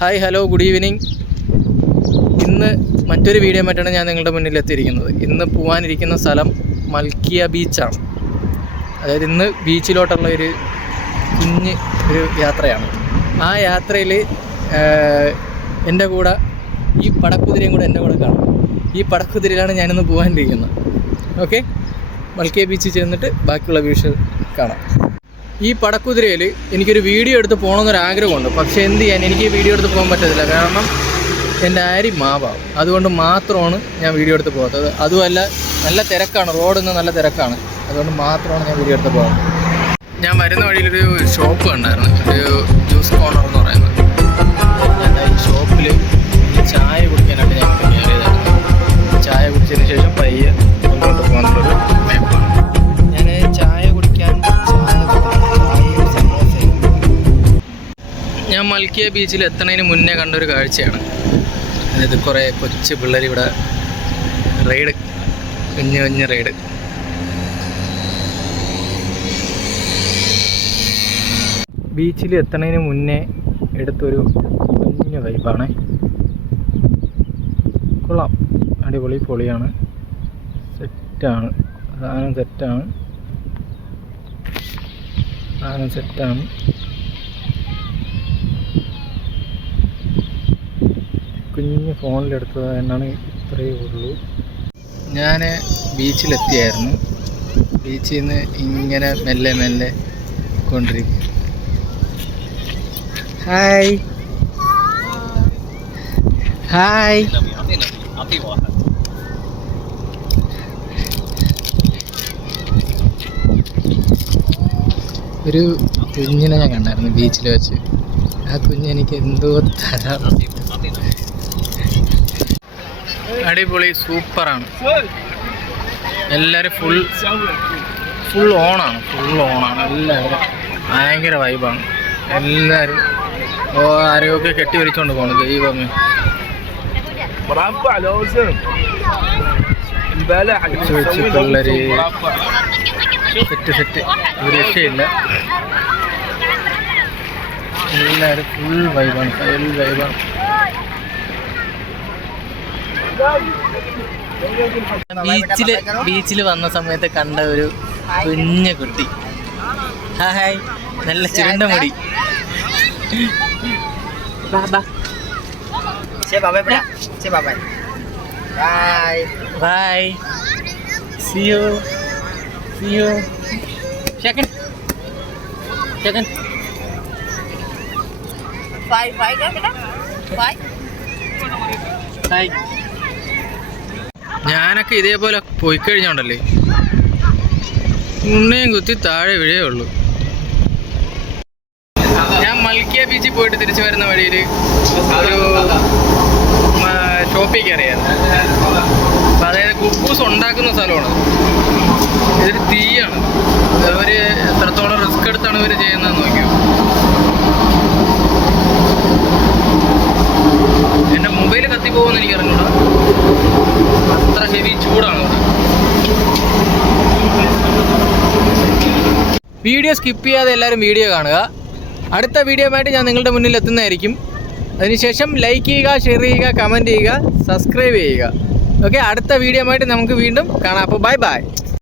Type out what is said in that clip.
Hi hello good evening. ഇന്ന് മറ്റൊരു video ആയിട്ടാണ് ഞാൻ നിങ്ങളുടെ മുന്നിൽ എത്തിയിരിക്കുന്നത്. ഇന്ന് പോകാനിരിക്കുന്ന സ്ഥലം മൽക്കിയ ബീച്ചാണ്. അതായത് ഇന്ന് ബീച്ചിലോട്ടുള്ള ഒരു യാത്രയാണ്. ആ യാത്രയിൽ എൻ്റെ കൂടെ ഈ പടക്കുതിരയും കൂടെ എൻ്റെ കൂടെ കാണും. ഈ പടക്കുതിരയിലാണ് ഞാനിന്ന് പോകാനിരിക്കുന്നത്. ഓക്കെ, മൽക്കിയ ബീച്ചിൽ ചെന്നിട്ട് ബാക്കിയുള്ള വ്യൂസ് കാണാം. ഈ പടക്കുതിരയിൽ എനിക്കൊരു വീഡിയോ എടുത്ത് പോകണമെന്നൊരാഗ്രഹമുണ്ട്. പക്ഷേ എന്ത് ചെയ്യാൻ, എനിക്ക് ഈ വീഡിയോ എടുത്ത് പോകാൻ പറ്റത്തില്ല. കാരണം എൻ്റെ ആരി മാവാകും. അതുകൊണ്ട് മാത്രമാണ് ഞാൻ വീഡിയോ എടുത്ത് പോകാത്തത്. അതുമല്ല, നല്ല തിരക്കാണ്, റോഡിൽ നിന്ന് നല്ല തിരക്കാണ്. അതുകൊണ്ട് മാത്രമാണ് ഞാൻ വീഡിയോ എടുത്ത് പോകുന്നത്. ഞാൻ വരുന്ന വഴിയിലൊരു ഷോപ്പ് കണ്ടായിരുന്നു, ഒരു ജ്യൂസ് കോർണർ എന്ന് പറയുന്നത്. ഞാൻ ഈ ഷോപ്പിൽ ചായ കുടിക്കാനായിട്ട് ഞാൻ കയറിയതായിരുന്നു. ചായ കുടിച്ചതിന് ശേഷം പയ്യെ മുന്നോട്ട് പോകാനുള്ളൊരു മാപ്പാണ്. ഞാൻ ചായ കുടിക്കാൻ ഞാൻ മൽക്കിയ ബീച്ചിൽ എത്തുന്നതിന് മുന്നേ കണ്ടൊരു കാഴ്ചയാണ്. അതായത് കുറേ കൊച്ചു പിള്ളേർ ഇവിടെ റൈഡ്, കുഞ്ഞ് റൈഡ്. ബീച്ചിൽ എത്തുന്നതിന് മുന്നേ എടുത്തൊരു കുഞ്ഞ് വൈബാണ്. കൊള്ളാം, അടിപൊളി, പൊളിയാണ്, സെറ്റാണ്, സാധനം സെറ്റാണ്. കുഞ്ഞ് ഫോണിലെടുത്തത് എന്നാണ് ഇത്രയേ ഉള്ളൂ. ഞാൻ ബീച്ചിലെത്തിയായിരുന്നു. ബീച്ചിൽ നിന്ന് ഇങ്ങനെ മെല്ലെ കൊണ്ടിരിക്കും. Hi hi. ഒരു കുഞ്ഞിനെ ഞാൻ കണ്ടായിരുന്നു ബീച്ചിൽ വെച്ച്. ആ കുഞ്ഞ് എനിക്ക് എന്തോ തരാം. അടിപൊളി, സൂപ്പറാണ്. എല്ലാവരും ഫുൾ ഓണാണ്. എല്ലാവരും ഭയങ്കര വൈബാണ്. എല്ലാവരും ആരെയൊക്കെ കെട്ടി വലിച്ചുകൊണ്ട് പോകണം. ദൈവമേ, വെച്ച് പിള്ളേര് സെറ്റ് ഒരു രക്ഷയില്ല. എല്ലാവരും ഫുൾ വൈബാണ്. ബീച്ചിൽ വന്ന സമയത്ത് കണ്ട ഒരു കുഞ്ഞു കുട്ടി. ഹായ്, നല്ല ചുരുണ്ട മുടി. Bye, see you. Second. Bye क्या बेटा? Bye. ഞാനൊക്കെ ഇതേപോലെ പോയി കഴിഞ്ഞോണ്ടല്ലേ ഉണ്ണയും കുത്തി താഴെ വീഴേ ഉള്ളൂ. ഞാൻ മൽക്കിയ ബീച്ചിൽ പോയിട്ട് തിരിച്ചു വരുന്ന വഴിയിൽ ഒരു ഷോപ്പിൽ കയറിയായിരുന്നു. അപ്പം അതായത് കുബൂസ് ഉണ്ടാക്കുന്ന സ്ഥലമാണ്. ഇതൊരു തീയാണ്. അവർ എത്രത്തോളം റിസ്ക് എടുത്താണ് ഇവർ ചെയ്യുന്നതെന്ന് നോക്കിയോ. എൻ്റെ മൊബൈൽ കത്തി പോകുമെന്ന് എനിക്ക് അറിഞ്ഞൂടാ, അത്ര ഹെവി ചൂടാണ് ഇവിടെ. വീഡിയോ സ്കിപ്പ് ചെയ്യാതെ എല്ലാവരും വീഡിയോ കാണുക. അടുത്ത വീഡിയോ ആയിട്ട് ഞാൻ നിങ്ങളുടെ മുന്നിൽ എത്തുന്നതായിരിക്കും. അതിനുശേഷം ലൈക്ക് ചെയ്യുക, ഷെയർ ചെയ്യുക, കമൻറ്റ് ചെയ്യുക, സബ്സ്ക്രൈബ് ചെയ്യുക. ഓക്കെ, അടുത്ത വീഡിയോ ആയിട്ട് നമുക്ക് വീണ്ടും കാണാം. അപ്പോൾ ബൈ.